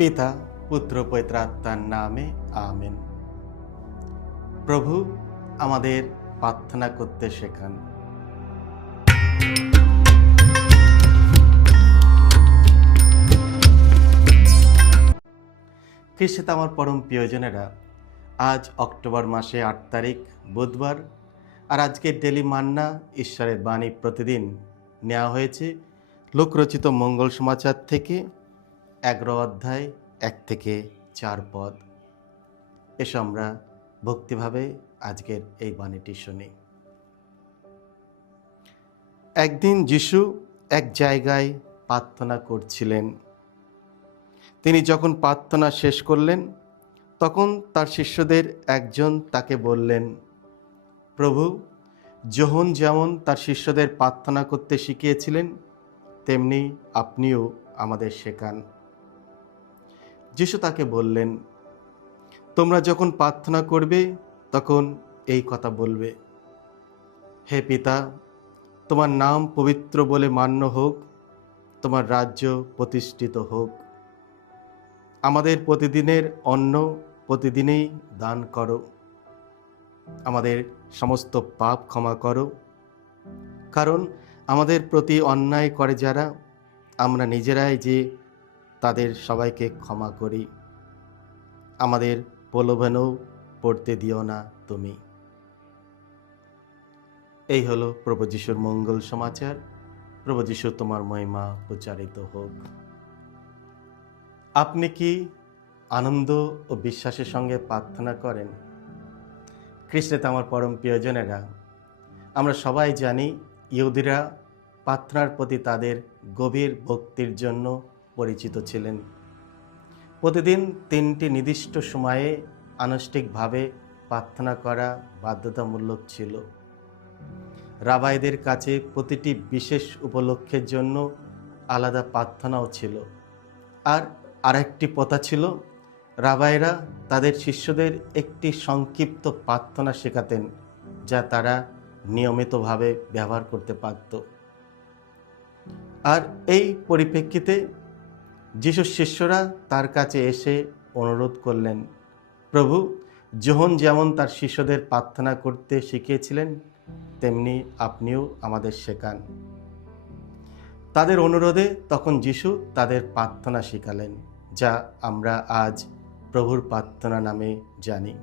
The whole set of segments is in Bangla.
পিতা পুত্র পবিত্র আত্মার নামে আমেন। প্রভু আমাদের প্রার্থনা করতে শেখান। খ্রিস্টে আমার পরম প্রিয়জনেরা, আজ অক্টোবর মাসে 8 তারিখ বুধবার, আর আজকের ডেলি মান্না ঈশ্বরের বাণী প্রতিদিন নেওয়া হয়েছে লোকরচিত মঙ্গল সমাচার থেকে 11 অধ্যায় 1 থেকে 4 পদ। এসো আমরা ভক্তিভাবে আজকের এই বাণীটি শুনি। একদিন যিশু এক জায়গায় প্রার্থনা করছিলেন। তিনি যখন প্রার্থনা শেষ করলেন, তখন তার শিষ্যদের একজন তাকে বললেন, প্রভু, যোহন যেমন তার শিষ্যদের প্রার্থনা করতে শিখিয়েছিলেন, তেমনি আপনিও আমাদের শেখান। যিশু তাকে বললেন, তোমরা যখন প্রার্থনা করবে তখন এই কথা বলবে, হে পিতা, তোমার নাম পবিত্র বলে মান্য হোক, তোমার রাজ্য প্রতিষ্ঠিত হোক। আমাদের প্রতিদিনের অন্ন প্রতিদিনই দান করো। আমাদের সমস্ত পাপ ক্ষমা করো, কারণ আমাদের প্রতি অন্যায় করে যারা, আমরা নিজেরাই যে তাদের সবাইকে ক্ষমা করি। আমাদের প্রলোভনেও পড়তে দিও না তুমি। এই হলো প্রভু যিশুর মঙ্গল সমাচার। প্রভু যিশু তোমার মহিমা প্রচারিত হোক। আপনি কি আনন্দ ও বিশ্বাসের সঙ্গে প্রার্থনা করেন? খ্রিস্টে আমার পরম প্রিয়জনেরা, আমরা সবাই জানি ইহুদিরা প্রার্থনার প্রতি তাদের গভীর ভক্তির জন্য পরিচিত ছিলেন। প্রতিদিন 3টি নির্দিষ্ট সময়ে আনুষ্ঠানিকভাবে প্রার্থনা করা বাধ্যতামূলক ছিল। রাবাইদের কাছে প্রতিটি বিশেষ উপলক্ষের জন্য আলাদা প্রার্থনাও ছিল। আর আরেকটি প্রথা ছিল, রাবাইরা তাদের শিষ্যদের একটি সংক্ষিপ্ত প্রার্থনা শেখাতেন, যা তারা নিয়মিতভাবে ব্যবহার করতে পারত। আর এই পরিপ্রেক্ষিতে যিশুর শিষ্যরা তার কাছে এসে অনুরোধ করলেন, প্রভু, যোহন যেমন তার শিষ্যদের প্রার্থনা করতে শিখিয়েছিলেন, তেমনি আপনিও আমাদের শেখান। তাদের অনুরোধে তখন যিশু তাদের প্রার্থনা শিখালেন, যা আমরা আজ প্রভুর প্রার্থনা নামে জানি।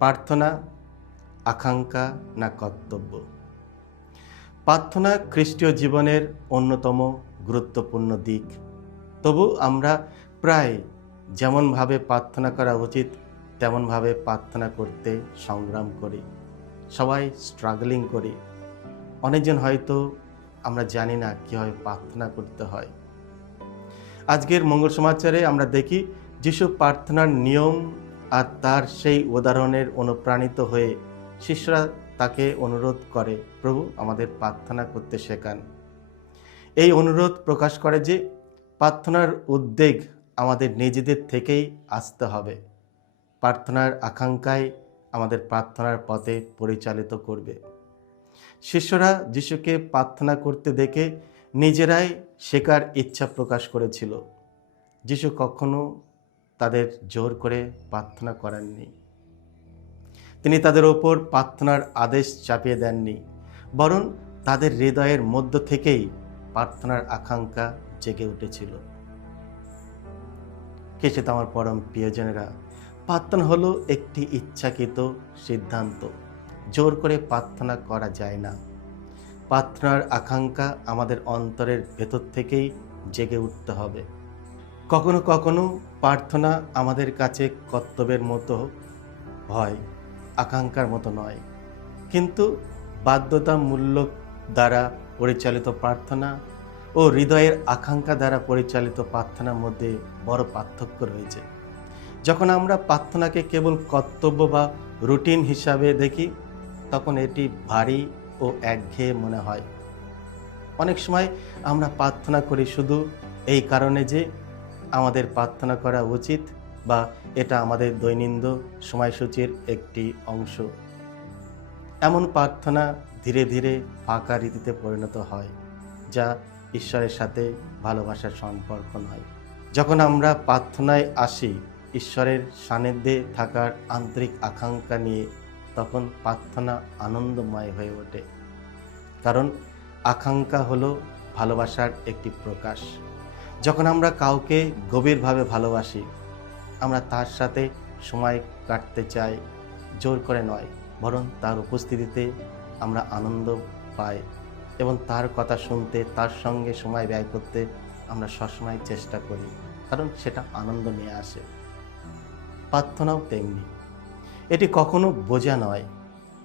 প্রার্থনা আকাঙ্ক্ষা না কর্তব্য? প্রার্থনা খ্রিস্টীয় জীবনের অন্যতম গুরুত্বপূর্ণ দিক। তবু আমরা প্রায় যেমনভাবে প্রার্থনা করা উচিত তেমনভাবে প্রার্থনা করতে সংগ্রাম করি। সবাই স্ট্রাগলিং করি। অনেকজন হয়তো আমরা জানি না কীভাবে প্রার্থনা করতে হয়। আজকের মঙ্গল সমাচারে আমরা দেখি যিশু প্রার্থনার নিয়ম আর তার সেই উদাহরণের অনুপ্রাণিত হয়ে শিষ্যরা তাকে অনুরোধ করে, প্রভু, আমাদের প্রার্থনা করতে শেখান। এই অনুরোধ প্রকাশ করে যে প্রার্থনার উদ্বেগ আমাদের নিজেদের থেকেই আসতে হবে। প্রার্থনার আকাঙ্ক্ষাই আমাদের প্রার্থনার পথে পরিচালিত করবে। শিষ্যরা যিশুকে প্রার্থনা করতে দেখে নিজেরাই শেখার ইচ্ছা প্রকাশ করেছিল। যিশু কখনো তাদের জোর করে প্রার্থনা করেননি। তিনি তাদের ওপর প্রার্থনার আদেশ চাপিয়ে দেননি, বরং তাদের হৃদয়ের মধ্য থেকেই প্রার্থনার আকাঙ্ক্ষা জেগে উঠেছিল। খ্রিস্টে আমার পরম প্রিয়জনেরা, প্রার্থনা হলো একটি ইচ্ছাকৃত সিদ্ধান্ত। জোর করে প্রার্থনা করা যায় না। প্রার্থনার আকাঙ্ক্ষা আমাদের অন্তরের ভেতর থেকেই জেগে উঠতে হবে। কখনো কখনো প্রার্থনা আমাদের কাছে কর্তব্যের মতো হয়, আকাঙ্ক্ষার মতো নয়। কিন্তু বাধ্যতামূলক দ্বারা পরিচালিত প্রার্থনা ও হৃদয়ের আকাঙ্ক্ষা দ্বারা পরিচালিত প্রার্থনার মধ্যে বড় পার্থক্য রয়েছে। যখন আমরা প্রার্থনাকে কেবল কর্তব্য বা রুটিন হিসাবে দেখি, তখন এটি ভারী ও একঘেয়ে মনে হয়। অনেক সময় আমরা প্রার্থনা করি শুধু এই কারণে যে আমাদের প্রার্থনা করা উচিত বা এটা আমাদের দৈনন্দিন সময়সূচির একটি অংশ। এমন প্রার্থনা ধীরে ধীরে ফাঁকা রীতিতে পরিণত হয়, যা ঈশ্বরের সাথে ভালোবাসার সম্পর্ক নয়। যখন আমরা প্রার্থনায় আসি ঈশ্বরের সান্নিধ্যে থাকার আন্তরিক আকাঙ্ক্ষা নিয়ে, তখন প্রার্থনা আনন্দময় হয়ে ওঠে। কারণ আকাঙ্ক্ষা হলো ভালোবাসার একটি প্রকাশ। যখন আমরা কাউকে গভীরভাবে ভালোবাসি, আমরা তার সাথে সময় কাটতে চাই, জোর করে নয়, বরং তার উপস্থিতিতে আমরা আনন্দ পাই এবং তার কথা শুনতে, তার সঙ্গে সময় ব্যয় করতে আমরা সবসময় চেষ্টা করি, কারণ সেটা আনন্দ নিয়ে আসে। প্রার্থনাও তেমনি, এটি কখনো বোঝা নয়,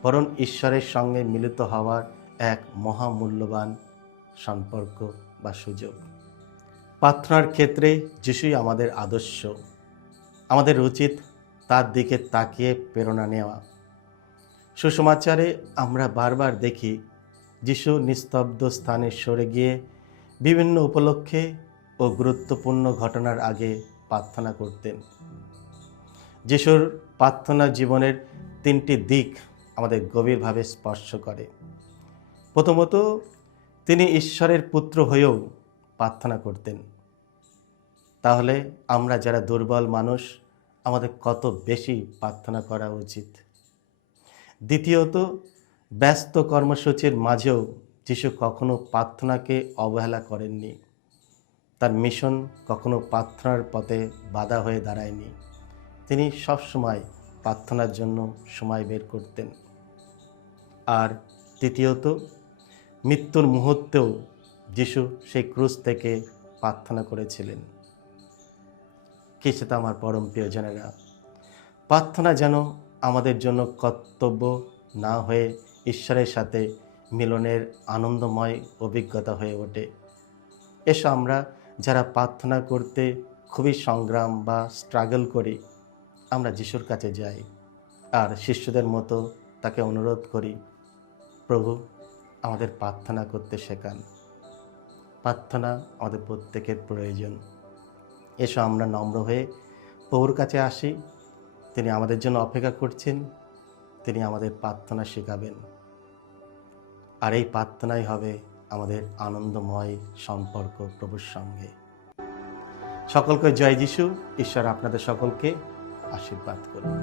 বরং ঈশ্বরের সঙ্গে মিলিত হওয়ার এক মহামূল্যবান সম্পর্ক বা সুযোগ। প্রার্থনার ক্ষেত্রে যিশুই আমাদের আদর্শ। আমাদের উচিত তার দিকে তাকিয়ে প্রেরণা নেওয়া। সুসমাচারে আমরা বারবার দেখি যিশু নিস্তব্ধ স্থানে সরে গিয়ে বিভিন্ন উপলক্ষে ও গুরুত্বপূর্ণ ঘটনার আগে প্রার্থনা করতেন। যিশুর প্রার্থনা জীবনের 3টি দিক আমাদের গভীরভাবে স্পর্শ করে। প্রথমত, তিনি ঈশ্বরের পুত্র হয়েও প্রার্থনা করতেন। তাহলে আমরা যারা দুর্বল মানুষ, আমাদের কত বেশি প্রার্থনা করা উচিত। দ্বিতীয়ত, ব্যস্ত কর্মসূচির মাঝেও যিশু কখনো প্রার্থনাকে অবহেলা করেননি। তার মিশন কখনো প্রার্থনার পথে বাধা হয়ে দাঁড়ায়নি। তিনি সবসময় প্রার্থনার জন্য সময় বের করতেন। আর তৃতীয়ত, মৃত্যুর মুহূর্তেও যিশু সেই ক্রুশ থেকে প্রার্থনা করেছিলেন। কি সেটা আমার পরম প্রিয়জনেরা, প্রার্থনা যেন আমাদের জন্য কর্তব্য না হয়ে ঈশ্বরের সাথে মিলনের আনন্দময় অভিজ্ঞতা হয়ে ওঠে। এসো আমরা যারা প্রার্থনা করতে খুবই সংগ্রাম বা স্ট্রাগল করি, আমরা যিশুর কাছে যাই আর শিষ্যদের মতো তাকে অনুরোধ করি, প্রভু আমাদের প্রার্থনা করতে শেখান। প্রার্থনা আমাদের প্রত্যেকের প্রয়োজন। এসো আমরা নম্র হয়ে প্রভুর কাছে আসি। তিনি আমাদের জন্য অপেক্ষা করছেন। তিনি আমাদের প্রার্থনা শেখাবেন। আর এই প্রার্থনাই হবে আমাদের আনন্দময় সম্পর্ক প্রভুর সঙ্গে। সকলকে জয় যিশু। ঈশ্বর আপনাদের সকলকে আশীর্বাদ করুন।